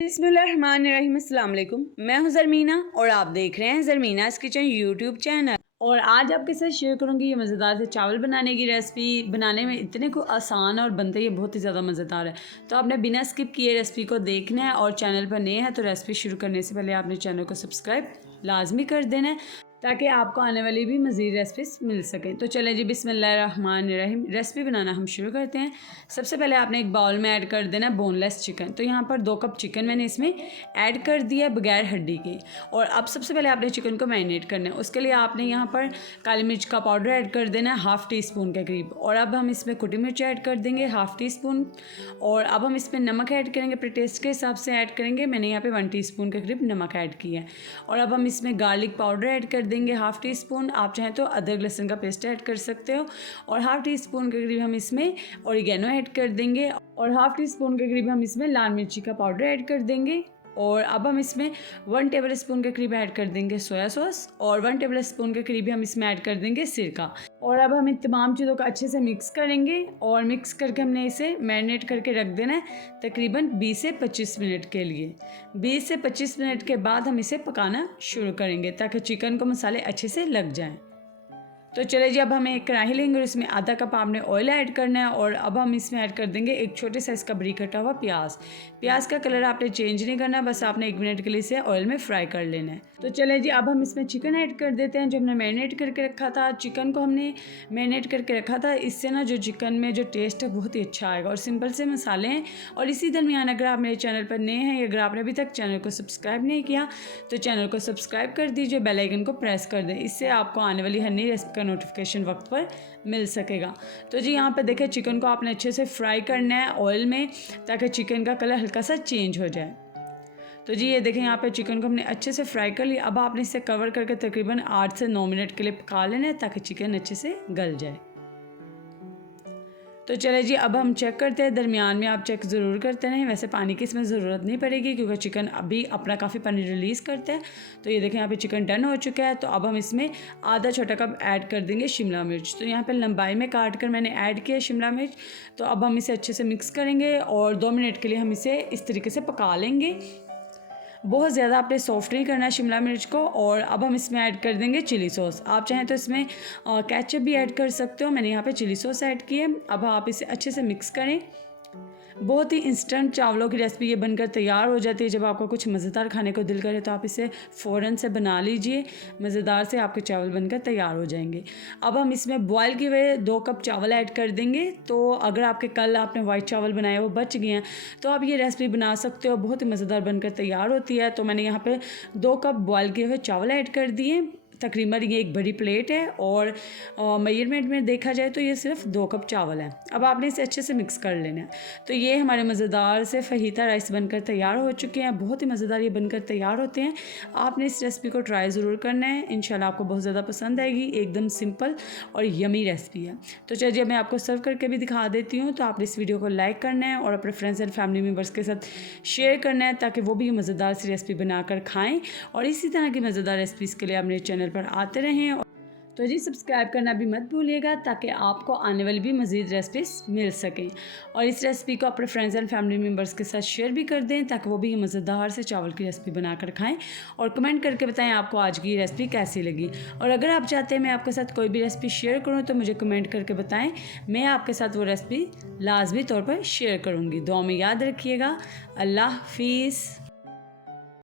बिस्मिल्लाहिर्रहमानिर्रहीम, अस्सलाम वालेकुम। मैं हूं ज़रमीना और आप देख रहे हैं ज़रमीनास किचन यूट्यूब चैनल। और आज आपके साथ शेयर करूंगी ये मज़ेदार से चावल बनाने की रेसिपी। बनाने में इतने को आसान और बनते ये बहुत ही ज़्यादा मज़ेदार है। तो आपने बिना स्किप किए रेसिपी को देखना है और चैनल पर नए हैं तो रेसिपी शुरू करने से पहले आपने चैनल को सब्सक्राइब लाजमी कर देना है ताकि आपको आने वाली भी मज़ीद रेसिपीज़ मिल सकें। तो चलें जी, बिस्मिल्लाहिर्रहमानिर्रहीम रेसिपी बनाना हम शुरू करते हैं। सबसे पहले आपने एक बाउल में ऐड कर देना है बोनलेस चिकन। तो यहाँ पर 2 कप चिकन मैंने इसमें ऐड कर दिया बगैर हड्डी के। और अब सबसे पहले आपने चिकन को मैरिनेट करना है। उसके लिए आपने यहाँ पर काली मिर्च का पाउडर ऐड कर देना है 1/2 टी स्पून के करीब। और अब हम इसमें कुटी मिर्च ऐड कर देंगे 1/2 टी स्पून। और अब हम इसमें नमक ऐड करेंगे, अपने टेस्ट के हिसाब से ऐड करेंगे। मैंने यहाँ पे 1 टी स्पून के करीब नमक ऐड किया है। और अब हम इसमें गार्लिक पाउडर ऐड कर देंगे 1/2 टी स्पून। आप चाहें तो अदरक लहसुन का पेस्ट ऐड कर सकते हो। और 1/2 टी स्पून के करीब हम इसमें ऑरिगेनो ऐड कर देंगे। और 1/2 टी स्पून के करीब हम इसमें लाल मिर्ची का पाउडर ऐड कर देंगे। और अब हम इसमें 1 टेबल स्पून के करीब ऐड कर देंगे सोया सॉस। और 1 टेबल स्पून के करीब हम इसमें ऐड कर देंगे सिरका। और अब हम इन तमाम चीज़ों को अच्छे से मिक्स करेंगे। और मिक्स करके हमने इसे मैरिनेट करके रख देना है तकरीबन 20 से 25 मिनट के लिए। 20 से 25 मिनट के बाद हम इसे पकाना शुरू करेंगे ताकि चिकन को मसाले अच्छे से लग जाएं। तो चले जी, अब हमें एक कढ़ाई लेंगे और इसमें आधा कप आपने ऑयल ऐड करना है। और अब हम इसमें ऐड कर देंगे एक छोटे साइज़ का बारीक कटा हुआ प्याज। प्याज का कलर आपने चेंज नहीं करना, बस आपने 1 मिनट के लिए इसे ऑयल में फ्राई कर लेना है। तो चले जी, अब हम इसमें चिकन ऐड कर देते हैं जो हमने मैरिनेट करके रखा था। चिकन को हमने मैरिनेट करके रखा था, इससे ना जो चिकन में जो टेस्ट है बहुत ही अच्छा आएगा। और सिंपल से मसाले हैं। और इसी दरमियान अगर आप मेरे चैनल पर नए हैं, अगर आपने अभी तक चैनल को सब्सक्राइब नहीं किया तो चैनल को सब्सक्राइब कर दीजिए, बेल आइकन को प्रेस कर दें। इससे आपको आने वाली हर नई रेसिपी का नोटिफिकेशन वक्त पर मिल सकेगा। तो जी, यहाँ पे देखें चिकन को आपने अच्छे से फ्राई करना है ऑयल में ताकि चिकन का कलर हल्का सा चेंज हो जाए। तो जी ये देखें, यहाँ पे चिकन को हमने अच्छे से फ्राई कर लिया। अब आपने इसे कवर करके तकरीबन 8 से 9 मिनट के लिए पका लेना है ताकि चिकन अच्छे से गल जाए। तो चले जी, अब हम चेक करते हैं। दरमियान में आप चेक ज़रूर करते रहें। वैसे पानी की इसमें ज़रूरत नहीं पड़ेगी क्योंकि चिकन अभी अपना काफ़ी पानी रिलीज़ करता है। तो ये देखें, यहाँ पे चिकन डन हो चुका है। तो अब हम इसमें आधा छोटा कप ऐड कर देंगे शिमला मिर्च। तो यहाँ पे लंबाई में काट कर मैंने ऐड किया शिमला मिर्च। तो अब हम इसे अच्छे से मिक्स करेंगे और 2 मिनट के लिए हम इसे इस तरीके से पका लेंगे। बहुत ज़्यादा आपने सॉफ्ट नहीं करना है शिमला मिर्च को। और अब हम इसमें ऐड कर देंगे चिली सॉस। आप चाहें तो इसमें केचप भी ऐड कर सकते हो। मैंने यहाँ पे चिली सॉस ऐड की है। अब आप इसे अच्छे से मिक्स करें। बहुत ही इंस्टेंट चावलों की रेसिपी ये बनकर तैयार हो जाती है। जब आपको कुछ मज़ेदार खाने को दिल करे तो आप इसे फ़ौरन से बना लीजिए, मज़ेदार से आपके चावल बनकर तैयार हो जाएंगे। अब हम इसमें बॉयल किए हुए 2 कप चावल ऐड कर देंगे। तो अगर आपके कल आपने वाइट चावल बनाए वो बच गए हैं तो आप ये रेसिपी बना सकते हो, बहुत ही मज़ेदार बनकर तैयार होती है। तो मैंने यहाँ पर 2 कप बॉयल किए हुए चावल ऐड कर दिए। तकरीबन ये एक बड़ी प्लेट है और मेजरमेंट में देखा जाए तो ये सिर्फ 2 कप चावल है। अब आपने इसे अच्छे से मिक्स कर लेना है। तो ये हमारे मज़ेदार से फहीता राइस बनकर तैयार हो चुके हैं। बहुत ही मज़ेदार ये बनकर तैयार होते हैं। आपने इस रेसिपी को ट्राई ज़रूर करना है, इंशाल्लाह आपको बहुत ज़्यादा पसंद आएगी। एकदम सिंपल और यमी रेसिपी है। तो चलिए मैं आपको सर्व करके भी दिखा देती हूँ। तो आपने इस वीडियो को लाइक करना है और अपने फ्रेंड्स एंड फैमिली मेम्बर्स के साथ शेयर करना है ताकि वो भी मज़ेदार सी रेसिपी बनाकर खाएँ। और इसी तरह की मज़ेदार रेसिपीज़ के लिए आप मेरे चैनल पर आते रहें। तो जी सब्सक्राइब करना भी मत भूलिएगा ताकि आपको आने वाली भी मज़ीद रेसिपीज़ मिल सकें। और इस रेसिपी को अपने फ्रेंड्स एंड फैमिली मेम्बर्स के साथ शेयर भी कर दें ताकि वो भी मज़ेदार से चावल की रेसिपी बनाकर खाएं। और कमेंट करके बताएं आपको आज की रेसिपी कैसी लगी। और अगर आप चाहते हैं मैं आपके साथ कोई भी रेसिपी शेयर करूँ तो मुझे कमेंट करके बताएँ, मैं आपके साथ वो रेसिपी लाजमी तौर पर शेयर करूँगी। दुआ में याद रखिएगा। अल्लाह हाफिज़।